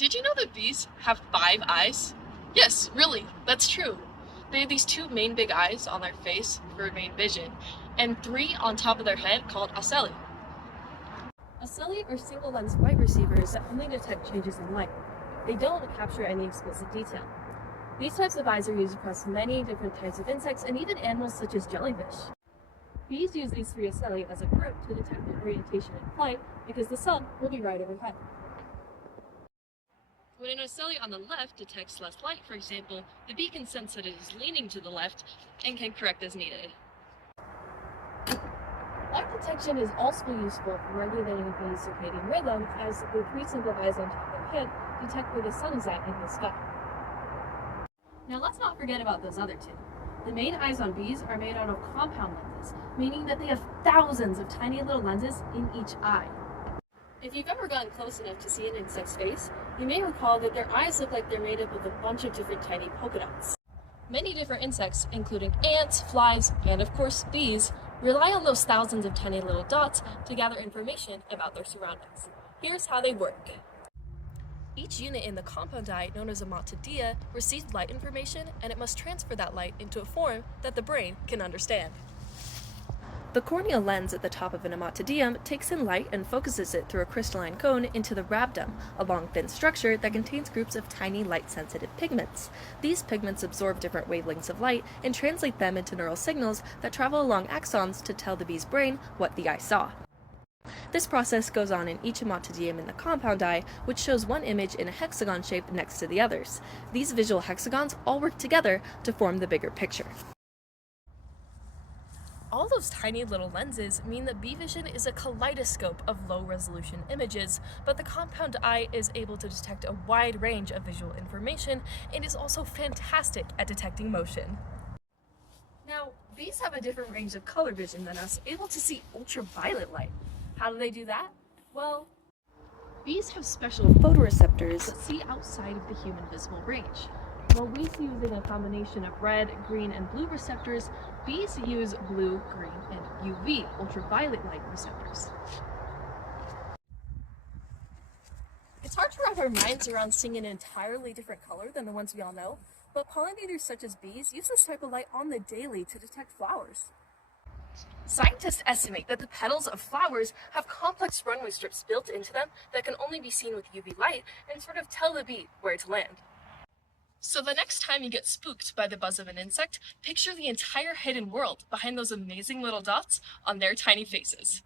Did you know that bees have 5 eyes? Yes, really, that's true. They have these two main big eyes on their face for main vision, and three on top of their head called ocelli. Ocelli are single-lens light receivers that only detect changes in light. They don't capture any explicit detail. These types of eyes are used across many different types of insects and even animals such as jellyfish. Bees use these three ocelli as a group to detect their orientation in flight because the sun will be right overhead. When an ocelli on the left detects less light, for example, the bee can sense that it is leaning to the left and can correct as needed. Light detection is also useful for regulating a bee's circadian rhythm, as the three simple eyes on top of their head detect where the sun is at in the sky. Now let's not forget about those other two. The main eyes on bees are made out of compound lenses, meaning that they have thousands of tiny little lenses in each eye. If you've ever gotten close enough to see an insect's face, you may recall that their eyes look like they're made up of a bunch of different tiny polka dots. Many different insects, including ants, flies, and of course bees, rely on those thousands of tiny little dots to gather information about their surroundings. Here's how they work. Each unit in the compound eye, known as a matodia, receives light information, and it must transfer that light into a form that the brain can understand. The corneal lens at the top of an omatodium takes in light and focuses it through a crystalline cone into the rhabdom, a long thin structure that contains groups of tiny light-sensitive pigments. These pigments absorb different wavelengths of light and translate them into neural signals that travel along axons to tell the bee's brain what the eye saw. This process goes on in each omatodium in the compound eye, which shows one image in a hexagon shape next to the others. These visual hexagons all work together to form the bigger picture. All those tiny little lenses mean that bee vision is a kaleidoscope of low-resolution images, but the compound eye is able to detect a wide range of visual information and is also fantastic at detecting motion. Now, bees have a different range of color vision than us, able to see ultraviolet light. How do they do that? Well, bees have special photoreceptors that see outside of the human visible range. While we see using a combination of red, green, and blue receptors, bees use blue, green, and UV, ultraviolet light receptors. It's hard to wrap our minds around seeing an entirely different color than the ones we all know, but pollinators such as bees use this type of light on the daily to detect flowers. Scientists estimate that the petals of flowers have complex runway strips built into them that can only be seen with UV light and sort of tell the bee where to land. So the next time you get spooked by the buzz of an insect, picture the entire hidden world behind those amazing little dots on their tiny faces.